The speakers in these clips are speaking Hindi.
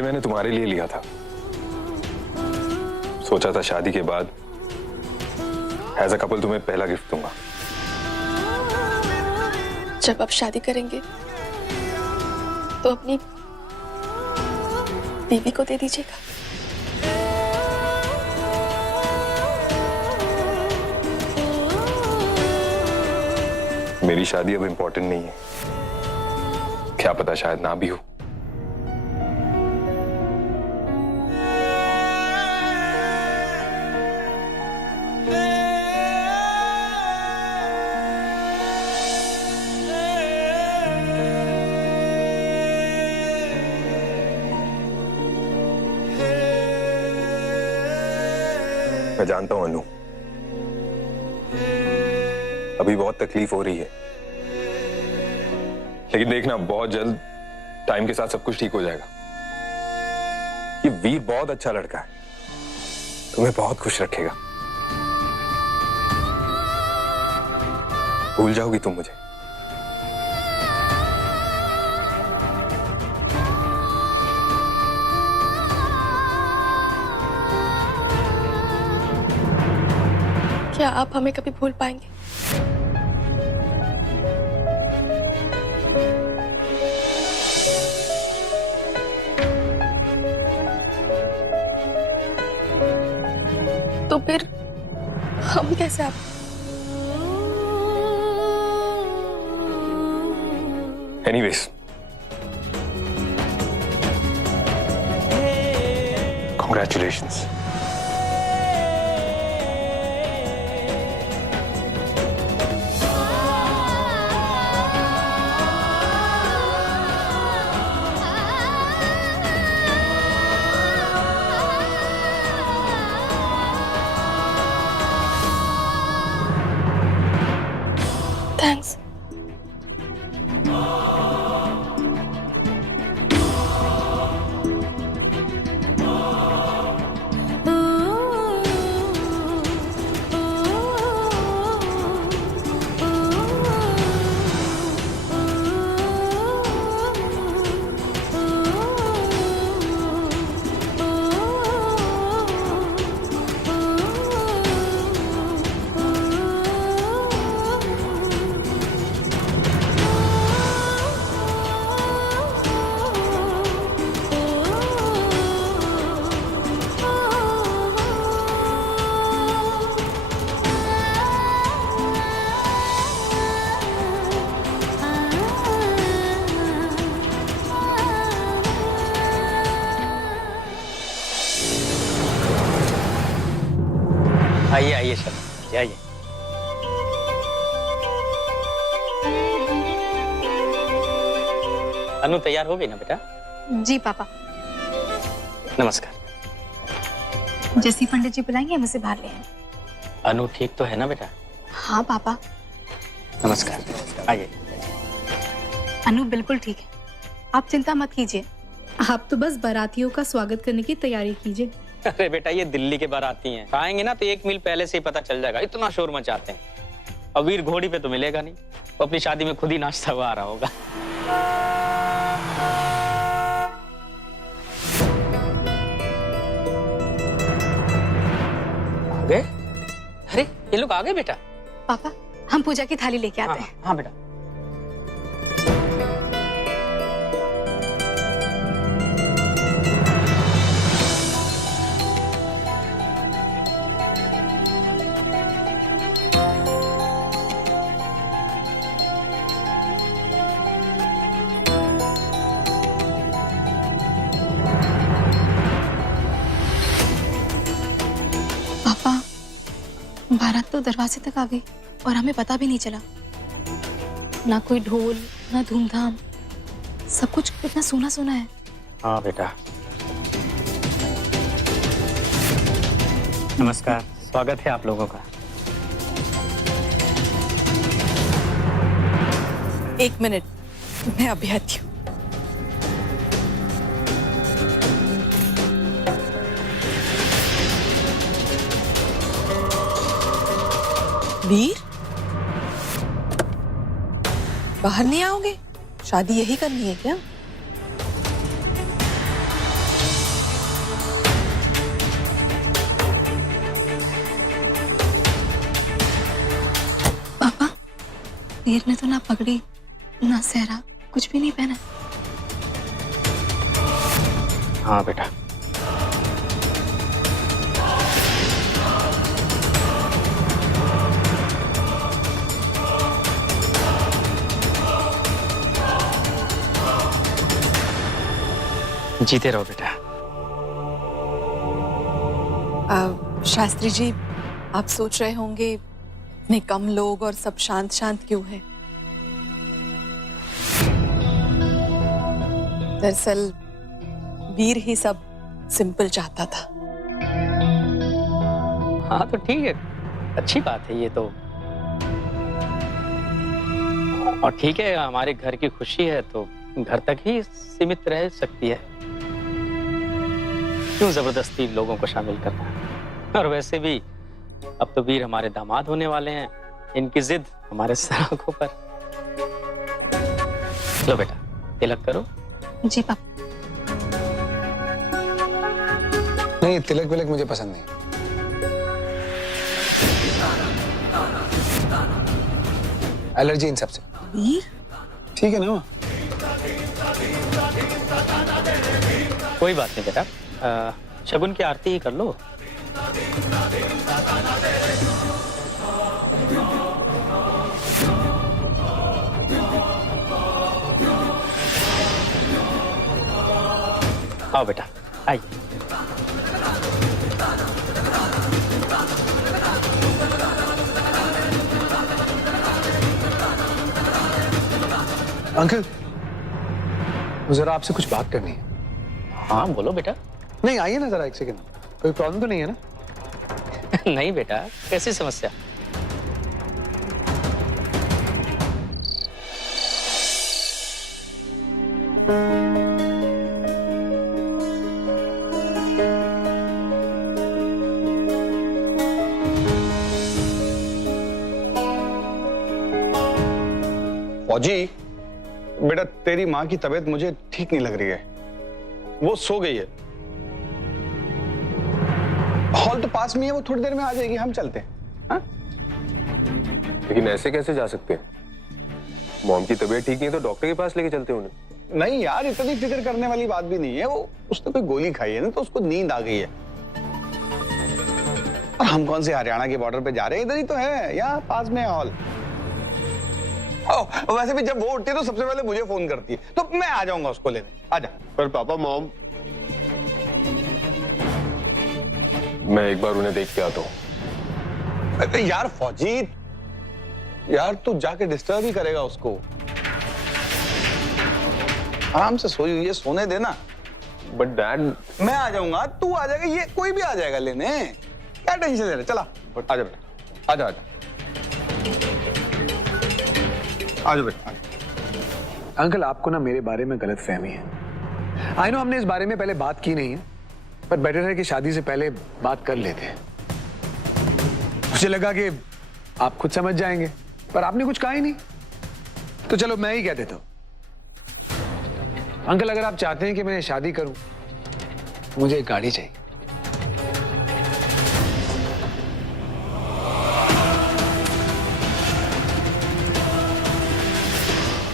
ये मैंने तुम्हारे लिए लिया था। सोचा था शादी के बाद एज अ कपल तुम्हें पहला गिफ्ट दूंगा। जब आप शादी करेंगे तो अपनी बीवी को दे दीजिएगा। मेरी शादी अब इम्पोर्टेंट नहीं है, क्या पता शायद ना भी हो। मैं जानता हूं अनु, अभी बहुत तकलीफ हो रही है, लेकिन देखना बहुत जल्द टाइम के साथ सब कुछ ठीक हो जाएगा। ये वीर बहुत अच्छा लड़का है, तुम्हें बहुत खुश रखेगा। भूल जाओगी तुम मुझे। क्या आप हमें कभी भूल पाएंगे? तो फिर हम कैसे आप? Anyways, congratulations. थैंक्स। आइए आइए सर, आइए। अनु तैयार हो गई ना बेटा? जी पापा। नमस्कार। जैसी पंडित जी बुलाएंगे हम उसे बाहर ले आएंगे। अनु ठीक तो है ना बेटा? हाँ पापा। नमस्कार, आइए। अनु बिल्कुल ठीक है, आप चिंता मत कीजिए। आप तो बस बारातियों का स्वागत करने की तैयारी कीजिए। अरे बेटा, ये दिल्ली के बाराती हैं, आएंगे ना तो 1 मील पहले से ही पता चल जाएगा, इतना शोर मचाते हैं। अब वीर घोड़ी पे तो मिलेगा नहीं, वो अपनी शादी में खुद ही नाचता हुआ आ रहा होगा। आ गए? अरे ये लोग आ गए बेटा। पापा हम पूजा की थाली लेके आते हैं। हाँ बेटा। बारात तो दरवाजे तक आ गई और हमें पता भी नहीं चला। ना कोई ढोल ना धूमधाम, सब कुछ इतना सोना सोना है। हाँ बेटा। नमस्कार, स्वागत है आप लोगों का। 1 मिनट, मैं अभी आती हूँ। वीर, बाहर नहीं आओगे? शादी यही करनी है क्या? वीर ने तो ना पगड़ी ना सेहरा कुछ भी नहीं पहना। हाँ बेटा। जीते रहो बेटा। शास्त्री जी, आप सोच रहे होंगे इतने कम लोग और सब शांत शांत क्यों है? दरअसल वीर ही सब सिंपल चाहता था। हाँ तो ठीक है, अच्छी बात है ये तो। और ठीक है, हमारे घर की खुशी है तो घर तक ही सीमित रह सकती है। क्यों जबरदस्ती लोगों को शामिल करना है? और वैसे भी अब तो वीर हमारे दामाद होने वाले हैं, इनकी जिद हमारे सराखों पर। लो बेटा, तिलक करो। जी पापा। नहीं, तिलक विलक मुझे पसंद नहीं। एलर्जी इन सबसे। वीर? ठीक है ना? कोई बात नहीं बेटा, शगुन की आरती ही कर लो। आओ बेटा, आइए। अंकल, जरा आपसे कुछ बात करनी है। हाँ बोलो बेटा। नहीं, आइए ना जरा एक सेकंड। कोई प्रॉब्लम तो नहीं है ना? नहीं बेटा, कैसी समस्या? फौजी, बेटा तेरी माँ की तबीयत मुझे ठीक नहीं लग रही है। वो सो गई है। हॉल तो पास में है, वो थोड़ी देर में आ जाएगी, हम चलते हैं। हाँ? लेकिन ऐसे कैसे जा सकते हैं? मॉम की तबीयत ठीक नहीं है तो डॉक्टर के पास लेके चलते हैं उन्हें। नहीं यार, इतनी फिक्र करने वाली बात भी नहीं है। वो उसने कोई गोली खाई है ना, तो उसको नींद आ गई है। और हम कौन से हरियाणा के बॉर्डर पे जा रहे हैं? इधर ही तो है, यहाँ पास में है हॉल। वैसे भी जब वो उठती है तो सबसे पहले मुझे फोन करती है, तो मैं आ जाऊंगा उसको लेने। आजा। पर पापा, मॉम। मैं एक बार उन्हें देख के आता हूँ। अरे यार फौजी, यार तू जाके डिस्टर्ब ही करेगा उसको। आराम से सोई हुई है, सोने देना। बट डैड, मैं आ जाऊंगा, तू आ जाएगा, ये कोई भी आ जाएगा लेने। क्या टेंशन ले रहे? चला आजा बेटा, आजा आजा आजा बेटा। अंकल, आपको ना मेरे बारे में गलत फहमी है। आई नो हमने इस बारे में पहले बात की नहीं है, पर बेटर है कि शादी से पहले बात कर लेते हैं। मुझे लगा कि आप खुद समझ जाएंगे, पर आपने कुछ कहा ही नहीं, तो चलो मैं ही कह देता हूं। अंकल, अगर आप चाहते हैं कि मैं शादी करूं, मुझे एक गाड़ी चाहिए।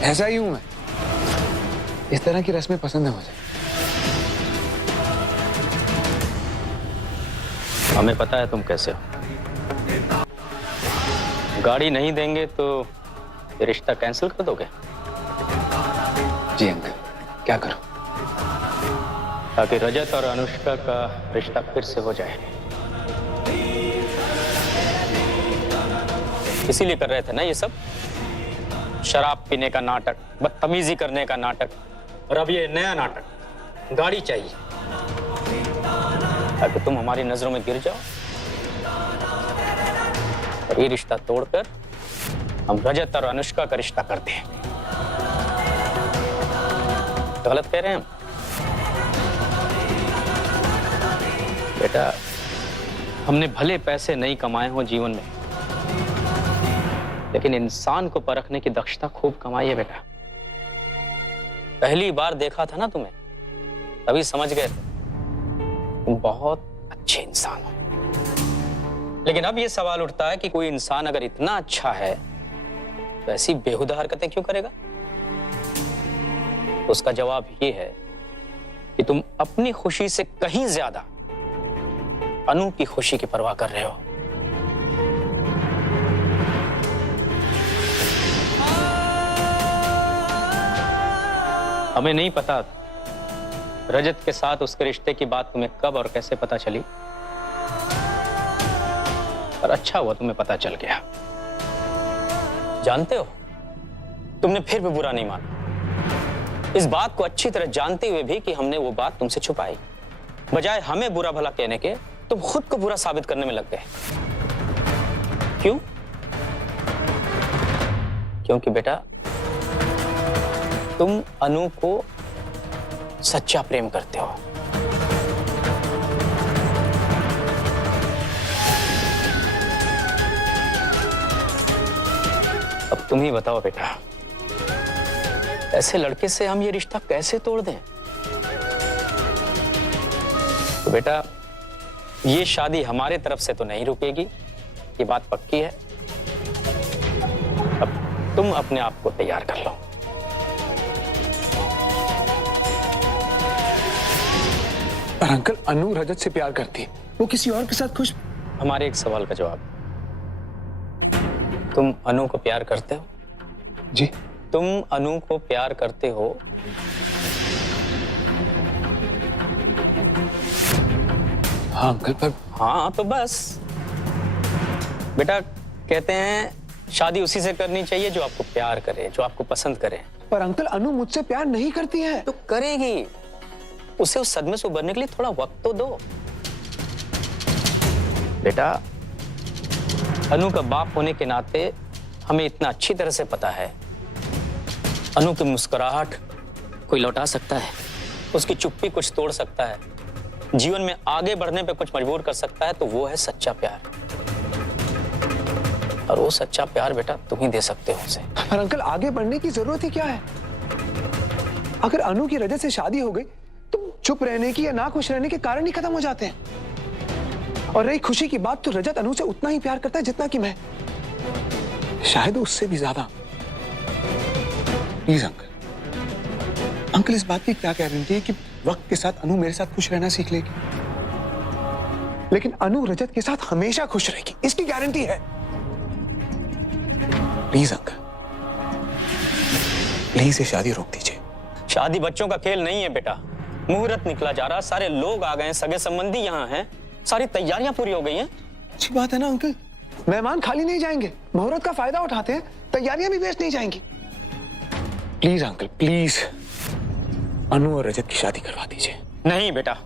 ऐसा ही हूं मैं, इस तरह की रस्में पसंद है मुझे। हमें पता है तुम कैसे हो। गाड़ी नहीं देंगे तो ये रिश्ता कैंसिल कर दोगे? जी अंकल, क्या करूं? ताकि रजत और अनुष्का का रिश्ता फिर से हो जाए। इसीलिए कर रहे थे ना ये सब, शराब पीने का नाटक, बदतमीजी करने का नाटक, और अब ये नया नाटक, गाड़ी चाहिए ताकि तुम हमारी नजरों में गिर जाओ और ये रिश्ता तोड़कर हम रजत और अनुष्का का रिश्ता करते हैं। तो गलत कह रहे हैं हम? बेटा, हमने भले पैसे नहीं कमाए हो जीवन में, लेकिन इंसान को परखने की दक्षता खूब कमाई है बेटा। पहली बार देखा था ना तुम्हें, तभी समझ गए थे तुम बहुत अच्छे इंसान हो। लेकिन अब यह सवाल उठता है कि कोई इंसान अगर इतना अच्छा है तो ऐसी बेहुदा हरकतें क्यों करेगा? उसका जवाब ये है कि तुम अपनी खुशी से कहीं ज्यादा अनु की खुशी की परवाह कर रहे हो। हमें नहीं पता रजत के साथ उसके रिश्ते की बात तुम्हें कब और कैसे पता चली, पर अच्छा हुआ तुम्हें पता चल गया। जानते हो, तुमने फिर भी बुरा नहीं माना, इस बात को अच्छी तरह जानते हुए भी कि हमने वो बात तुमसे छुपाई। बजाय हमें बुरा भला कहने के तुम खुद को बुरा साबित करने में लग गए। क्यों? क्योंकि बेटा तुम अनु को सच्चा प्रेम करते हो। अब तुम ही बताओ बेटा, ऐसे लड़के से हम ये रिश्ता कैसे तोड़ दें? तो बेटा ये शादी हमारे तरफ से तो नहीं रुकेगी, ये बात पक्की है। अब तुम अपने आप को तैयार कर लो। पर अंकल, अनु रजत से प्यार करती है, वो किसी और के साथ खुश। हमारे एक सवाल का जवाब, तुम अनु को प्यार करते हो? जी। तुम अनु को प्यार करते हो? हाँ अंकल, पर हाँ तो बस बेटा, कहते हैं शादी उसी से करनी चाहिए जो आपको प्यार करे, जो आपको पसंद करे। पर अंकल, अनु मुझसे प्यार नहीं करती है। तो करेगी, उसे उस सदमे से उबरने के लिए थोड़ा वक्त तो दो। बेटा अनु का बाप होने के नाते हमें इतना अच्छी तरह से पता है, अनु की मुस्कुराहट कोई लौटा सकता है, उसकी चुप्पी कुछ तोड़ सकता है, जीवन में आगे बढ़ने पे कुछ मजबूर कर सकता है, तो वो है सच्चा प्यार। और वो सच्चा प्यार बेटा तुम ही दे सकते हो उसे। पर अंकल, आगे बढ़ने की जरूरत ही क्या है? अगर अनु की रजत से शादी हो गई तो चुप रहने की या ना खुश रहने के कारण ही खत्म हो जाते हैं। और रही खुशी की बात, तो रजत अनु से उतना ही प्यार करता है जितना कि मैं, शायद उससे भी ज्यादा। प्लीज अंकल, इस बात की क्या गारंटी है कि वक्त के साथ अनु मेरे साथ खुश रहना सीख लेगी? लेकिन अनु रजत के साथ हमेशा खुश रहेगी, इसकी गारंटी है। प्लीज अंकल, प्लीज ये शादी रोक दीजिए। शादी बच्चों का खेल नहीं है बेटा। मुहूर्त निकला जा रहा, सारे लोग आ गए, सगे संबंधी यहाँ हैं, सारी तैयारियां पूरी हो गई हैं। अच्छी बात है ना अंकल, मेहमान खाली नहीं जाएंगे, मुहूर्त का फायदा उठाते हैं, तैयारियां भी वेस्ट नहीं जाएंगी। प्लीज अंकल, प्लीज अनु और रजत की शादी करवा दीजिए। नहीं बेटा,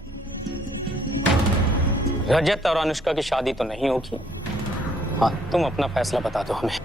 रजत और अनुष्का की शादी तो नहीं होगी। हाँ, तुम अपना फैसला बता दो हमें।